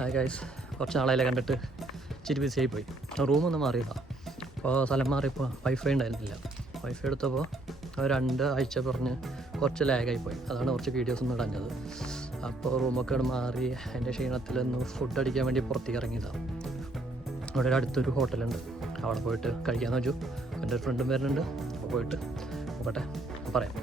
Hi guys, കുറച്ച് നാളെ കണ്ടിട്ട് ഇച്ചിരി ബിസിയായി പോയി. റൂമൊന്നും മാറിയില്ല. അപ്പോൾ സ്ഥലം മാറിയപ്പോൾ വൈഫൈ ഉണ്ടായിരുന്നില്ല. വൈഫൈ എടുത്തപ്പോൾ 2 ആഴ്ച പറഞ്ഞ് കുറച്ച് ലാഗായി പോയി. അതാണ് കുറച്ച് വീഡിയോസൊന്നും ഇടഞ്ഞത്. അപ്പോൾ റൂമൊക്കെ മാറി അതിൻ്റെ ക്ഷീണത്തിലൊന്ന് ഫുഡ് അടിക്കാൻ വേണ്ടി പുറത്തേക്ക് ഇറങ്ങിയതാണ്. അവിടെ ഒരു അടുത്തൊരു ഹോട്ടലുണ്ട്, അവിടെ പോയിട്ട് കഴിക്കാമെന്ന് വെച്ചു. എൻ്റെ ഒരു ഫ്രണ്ടും വരുന്നുണ്ട്. അപ്പോൾ പോയിട്ട് നോക്കട്ടെ, പറയാം.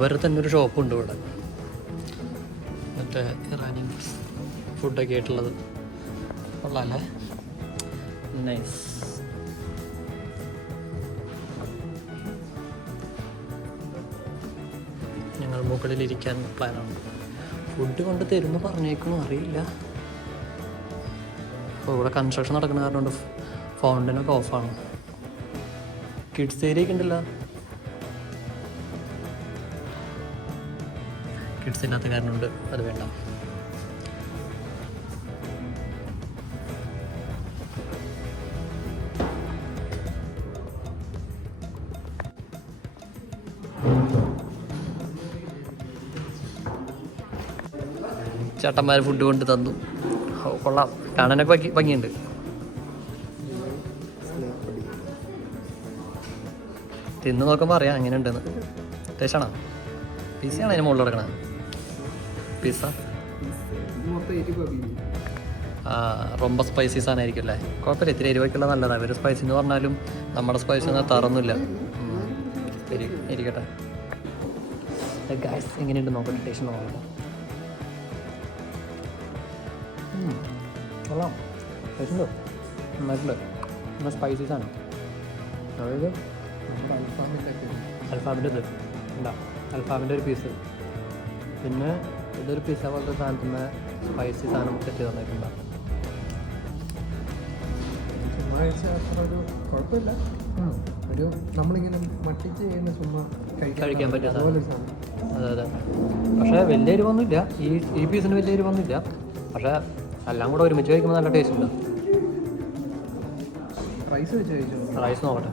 വേറെ തന്നെ ഒരു ഷോപ്പുണ്ട് ഇവിടെ, മറ്റേ ഇറാനിയൻ ഫുഡൊക്കെ ആയിട്ടുള്ളത്. കൊള്ളാല്ലേ, നൈസ്. ഞങ്ങൾ മുകളിലിരിക്കാൻ പ്ലാനാണ്. ഫുഡ് കൊണ്ട് തരുമെന്ന് പറഞ്ഞേക്കണോ അറിയില്ല. അപ്പോൾ ഇവിടെ കൺസ്ട്രക്ഷൻ നടക്കുന്ന കാരണം കൊണ്ട് ഫൗണ്ടനൊക്കെ ഓഫാണ്. കിഡ്സ് ഏരിയ ഉണ്ടല്ലോ, കിഡ്സ് ഇല്ലാത്ത കാരണം കൊണ്ട് അത് വേണ്ട. ചേട്ടന്മാർ ഫുഡ് കൊണ്ട് തന്നു. കൊള്ളാം, കാണാനൊക്കെ ഭംഗിയുണ്ട്. തിന്ന് നോക്കുമ്പോൾ അറിയാം എങ്ങനെ ഉണ്ടെന്ന്. ടേസ്റ്റാണോ? പിസയാണോ അതിന് മുകളിൽ കിടക്കണത്? പിസ്സ റൊമ്പ സ്പൈസി സാധനമായിരിക്കും അല്ലേ? കുഴപ്പമില്ല, ഇത്തിരി എരിവൊക്കെയുള്ള നല്ലതാണ്. ഇവർ സ്പൈസി എന്ന് പറഞ്ഞാലും നമ്മുടെ സ്പൈസി ഒന്നും തറന്നില്ല. ഇരിക്കട്ടെ ഗൈസ്, എങ്ങനെയുണ്ട് നോക്കട്ടെ, ടേസ്റ്റ് നോക്കട്ടെ. കൊള്ളാം, ടേസ്റ്റ് ഉണ്ടോ? നന്നായിട്ടുണ്ട്. എന്നാൽ സ്പൈസി സാധനം. അതായത് അൽഫാമിൻ്റെ ഇത് ഉണ്ടോ? അൽഫാമിൻ്റെ ഒരു പീസ്, പിന്നെ ഇതൊരു പിസ്സ പോലത്തെ സാധനത്തിന് സ്പൈസി സാധനം സെറ്റ് ചെയ്ത് തന്നിട്ടുണ്ടാകും. കുഴപ്പമില്ല, ഒരു നമ്മളിങ്ങനെ മട്ടിച്ച് ചെയ്യുന്ന ചുമ്മാ കഴിക്കാൻ പറ്റിയ സാധനം. അതെ അതെ, പക്ഷേ വലിയ എരിവൊന്നുമില്ല. ഈ പീസിന് വലിയ എരിവൊന്നുമില്ല. പക്ഷേ എല്ലാം കൂടെ ഒരുമിച്ച് കഴിക്കുമ്പോൾ നല്ല ടേസ്റ്റ് ഉണ്ട്. റൈസ് വെച്ച് കഴിച്ചു. റൈസ് നോക്കട്ടെ.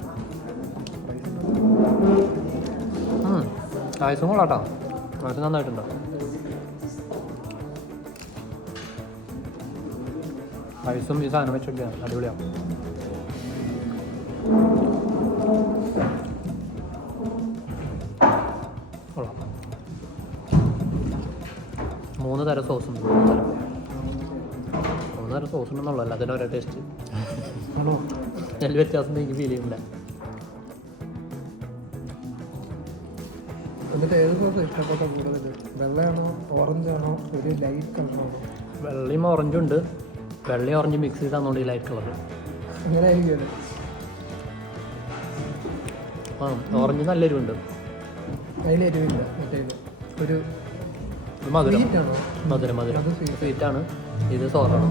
റൈസും കൊള്ളാട്ടോ, റൈസ് നന്നായിട്ടുണ്ടോ? റൈസും ഈ സാധനം വെച്ചൊക്കെയാണ് അടിപൊളിയാണ്. കൊള്ളാം. 3 തരം സോസുണ്ട്. 3 തരം സോസ് ഉണ്ടെന്നുള്ളൂ, അതിന് ഒരേ ടേസ്റ്റ് ആണോ? നല്ല വ്യത്യാസം എനിക്ക് ഫീൽ ചെയ്യുന്നില്ല. എന്നിട്ട് ഏത് സോസ് ഇഷ്ടപ്പെട്ട കൂടുതൽ? വെള്ളയാണോ ഓറഞ്ചാണോ ഒരു ലൈറ്റ് കളറാണോ? വെള്ളയും ഓറഞ്ചും ഉണ്ട്. വെള്ളയും ഓറഞ്ചും മിക്സ് ചെയ്താന്നുകൊണ്ട് ഈ ലൈറ്റ് കളർ. അങ്ങനെ ആയിരിക്കും. ഓറഞ്ച് നല്ല എരിവുണ്ട്. അതിലെരിവില്ല, മറ്റേ ഒരു മധുരം മധുരം സ്വീറ്റാണ്. ഇത് സോറാണ്,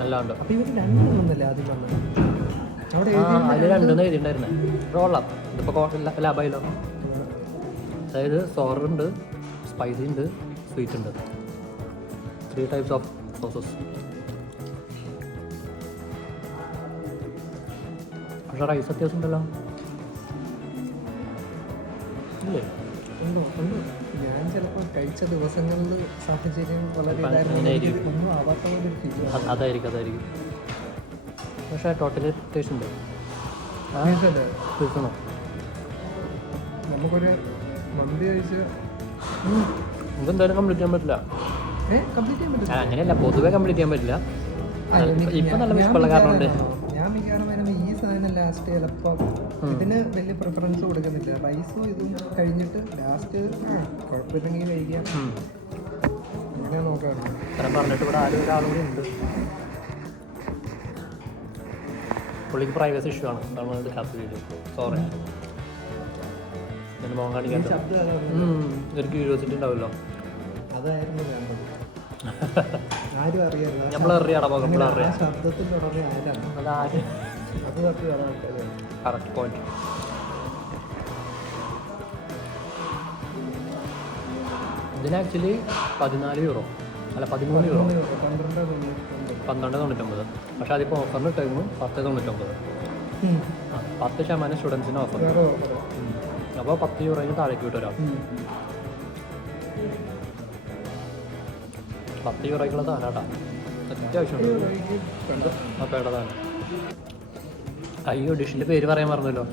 നല്ല ഉണ്ട്. അപ്പം ഇവർ രണ്ടെണ്ണല്ലേ ആദ്യം പറഞ്ഞത്? അവിടെ അതിൽ 2 എഴുതിയിട്ടുണ്ടായിരുന്നേ. റോളാം ഇതിപ്പോൾ ലാഭായില്ലോ. അതായത് സോറുണ്ട്, സ്പൈസി ഉണ്ട്, സ്വീറ്റ് ഉണ്ട്. 3 ടൈപ്സ് ഓഫ് സോസസ്. പക്ഷേ റൈസ് അത്യാവശ്യം ഉണ്ടല്ലോ. ഇല്ലേ? ഉണ്ടോ? ഉണ്ട്. ഞാൻ ചിലപ്പോൾ കഴിച്ച ദിവസങ്ങളിൽ സാഹചര്യം വളരെ ഒന്നും ആവാത്ത പോലെ ഒരു ഫീൽ. അതായിരിക്കും. പക്ഷേ ടോട്ടലി ടേസ്റ്റ് ഉണ്ട്. തീർച്ചയാണോ? നമുക്കൊരു മന്തി കഴിച്ച് നമുക്കെന്തായാലും കംപ്ലീറ്റ് ചെയ്യാൻ പറ്റില്ല. കംപ്ലീറ്റ് ചെയ്യാൻ പറ്റില്ല. അങ്ങനെയല്ല, പൊതുവെ കംപ്ലീറ്റ് ചെയ്യാൻ പറ്റില്ല. ഇപ്പം നല്ല വിശപ്പുള്ള കാരണം കൊണ്ട് ഞാൻ മിക്കവാറും വരുമ്പോൾ ഈ സാധനം ലാസ്റ്റ് ചിലപ്പോൾ ഇതിന് വലിയ പ്രിഫറൻസ് കൊടുക്കുന്നില്ല. റൈസും ഇതും കഴിഞ്ഞിട്ട് ലാസ്റ്റ് കുഴപ്പമില്ലെങ്കിൽ കഴിക്കാം, അങ്ങനെ നോക്കാറുണ്ട്. കാരണം പറഞ്ഞിട്ട് ഇവിടെ ഒരാളും കൂടി ഉണ്ട്. പുള്ളിക്ക് പ്രൈവസി ഇഷ്യൂ ആണ്, അതാണ് എടുക്കാത്ത വീഡിയോ. സോറി, പിന്നെ മോൻ കാണിക്കാൻ ഒരു ക്യൂരിയോസിറ്റി ഉണ്ടാവുമല്ലോ. അതായിരുന്നു വേണ്ടത്. ആരും അറിയാം, നമ്മളറിയാം, ശബ്ദത്തിൻ്റെ ഉടനെ ആരാണ്. അതാരും അത് തപ്പി വരാൻ ആൾക്കാര് കറക്റ്റ് പോയിന്റ്. ഇതിന് ആക്ച്വലി 14 യൂറോ അല്ല 13 യൂറോ, 12.99. പക്ഷെ അതിപ്പോൾ ഓഫറിന് ഇട്ടേക്കുന്നു 10.99. 10% സ്റ്റുഡൻസിന് ഓഫർ. അപ്പോൾ 10 യൂറോയിൽ താഴേക്ക് വിട്ട് ഒരാൾ 10 യൂറോയ്ക്കുള്ള സാധനം കേട്ടോ, അത്യാവശ്യമുണ്ട്. അപ്പോൾ ഇവിടെ തന്നെ അയ്യോ ഡിഷിൻ്റെ പേര് പറയാൻ പറഞ്ഞല്ലോ,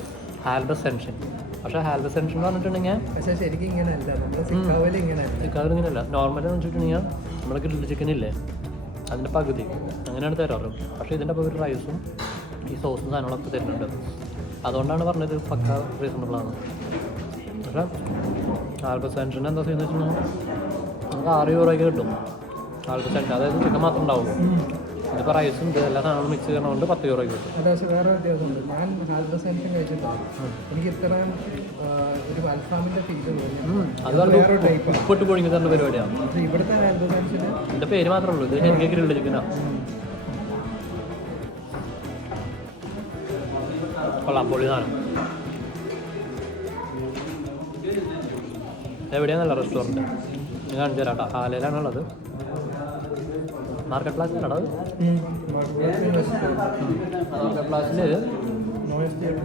ഹാൽബസ് സെൻഷൻ. പക്ഷേ ഹാൽബസ് സെൻഷൻ എന്ന് പറഞ്ഞിട്ടുണ്ടെങ്കിൽ പക്ഷേ ശരിക്കും ഇങ്ങനെയല്ല, നമ്മൾ സിക്കാവിൽ ഇങ്ങനെയല്ല. ചിക്കൻ ഇങ്ങനെയല്ല. നോർമലി എന്ന് വെച്ചിട്ടുണ്ടെങ്കിൽ നമ്മുടെ ഗ്രിൽഡ് ചിക്കൻ ഇല്ലേ അതിൻ്റെ പകുതി അങ്ങനെയാണ് തരാറ്. പക്ഷേ ഇതിൻ്റെ പകുതി റൈസും ഈ സോസും സാധനങ്ങളൊക്കെ തരുന്നുണ്ട്. അതുകൊണ്ടാണ് പറഞ്ഞത് പക്ക റീസണബിളാണ്. പക്ഷേ ഹാൽബസ് സെൻഷൻ്റെ എന്താ ചെയ്യുന്നത് വെച്ചിട്ടുണ്ടെങ്കിൽ നമുക്ക് 6 യൂറോയ്ക്ക് കിട്ടും ഹാൽബസ് സെൻഷൻ. അതായത് ചിക്കൻ മാത്രം ഉണ്ടാവും. ഇതിപ്പോൾ റൈസും ഉണ്ട്, എല്ലാ സാധനങ്ങളും മിക്സ് ചെയ്യണതുകൊണ്ട് 10 യൂറോയ്ക്ക് കിട്ടും. അല്ല, പക്ഷേ വേറെ വ്യത്യാസമുണ്ട്. ഞാൻ ഹാൽബസ് സെൻഷൻ കഴിച്ചിട്ടുണ്ട്. എനിക്ക് ഇത്രയും ഒരു അൽഫാമിൻ്റെ ഫീല് തോന്നി. അത് വേറെ ഉപ്പിട്ട് പൊഴിഞ്ഞ് തരുന്ന പരിപാടിയാണ്. പക്ഷേ ഇവിടുത്തെ ഹാൽബസ് സെൻഷന് ഇതിൻ്റെ പേര് മാത്രമേ ഉള്ളൂ, ഇത് ശരിക്കും ഗ്രിൽഡ് ചിക്കനാണ്. കൊള്ളാം, പൊളി സാധനം. എവിടെയാണെന്നല്ല റെസ്റ്റോറൻറ്റ് ഞാൻ കാണിച്ചു തരാം കേട്ടോ. ഹാലയിലാണുള്ളത്. മാർക്കറ്റ് പ്ലാസിലാണ് അത്. മാർക്കറ്റ് പ്ലാസിൽ നോയ്സ് തിയേറ്റർ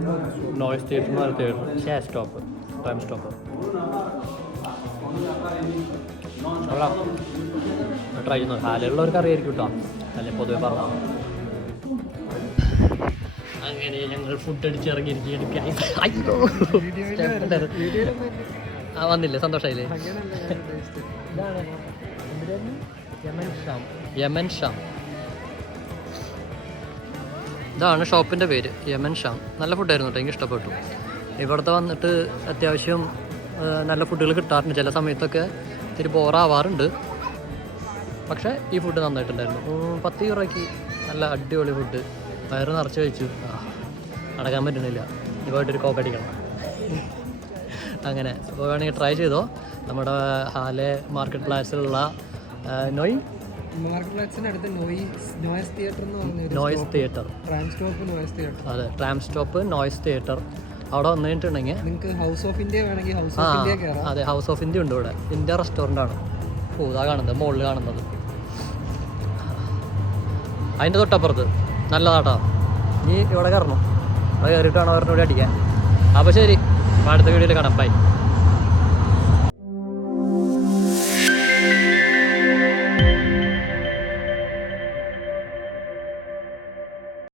എന്ന് പറഞ്ഞ തിയേറ്റർ സ്റ്റോപ്പ് ടൈം സ്റ്റോപ്പ്. കൊള്ളാം, ട്രൈ ചെയ്യുന്നു. ഹാലയിലുള്ളവർക്ക് അറിയായിരിക്കും കേട്ടോ, അല്ലെങ്കിൽ പൊതുവെ പറഞ്ഞാൽ. അങ്ങനെ ഞങ്ങൾ ഫുഡ് അടിച്ച് ഇറങ്ങിയിരിക്കുകയാണ്. ആ വന്നില്ലേ, സന്തോഷമായില്ലേ? ഇതാണ് യമൻ ഷാം. ഇതാണ് ഷോപ്പിൻ്റെ പേര്, യമൻ ഷാം. നല്ല ഫുഡായിരുന്നു കേട്ടോ, എനിക്ക് ഇഷ്ടപ്പെട്ടു. ഇവിടുത്തെ വന്നിട്ട് അത്യാവശ്യം നല്ല ഫുഡുകൾ കിട്ടാറുണ്ട്. ചില സമയത്തൊക്കെ ഇത്തിരി ബോറാവാറുണ്ട്. പക്ഷേ ഈ ഫുഡ് നന്നായിട്ടുണ്ടായിരുന്നു. 10 യൂറോയ്ക്ക് നല്ല അടിപൊളി ഫുഡ്, വയറ് നിറച്ച് കഴിച്ചു. നടക്കാൻ പറ്റുന്നില്ല. ഇതുമായിട്ടൊരു കോക്കടിക്കണം. അങ്ങനെ അപ്പോൾ വേണമെങ്കിൽ ട്രൈ ചെയ്തോ. നമ്മുടെ ഹാലെ മാർക്കറ്റ് പ്ലാസിലുള്ള മാർക്കറ്റ് പ്ലാസിനടുത്ത് നോയ്സ് തിയേറ്റർ എന്ന് പറഞ്ഞ Neues Theater, tram stop Neues Theater. അതെ, ട്രാം സ്റ്റോപ്പ് നോയ്സ് തിയേറ്റർ. അവിടെ വന്നു കഴിഞ്ഞിട്ടുണ്ടെങ്കിൽ നിങ്ങൾക്ക് ഹൗസ് ഓഫ് ഇന്ത്യ വേണമെങ്കിൽ ഹൗസ് ഓഫ് ഇന്ത്യ കയറാം. അതെ, ഹൗസ് ഓഫ് ഇന്ത്യ ഉണ്ട് ഇവിടെ. ഇന്ത്യ റെസ്റ്റോറൻ്റ് ആണ്. ഇതാ കാണുന്നത്, മുകളിൽ കാണുന്നത്. അതിൻ്റെ തൊട്ടപ്പുറത്ത് നല്ലതാട്ടോ. നീ ഇവിടെ കയറണം, അവിടെ കയറിയിട്ട് വേണം അവരുടെ കൂടെ അടിക്കാൻ. അപ്പോൾ ശരി, അടുത്ത വീഡിയോയിൽ കാണാം. ബൈ.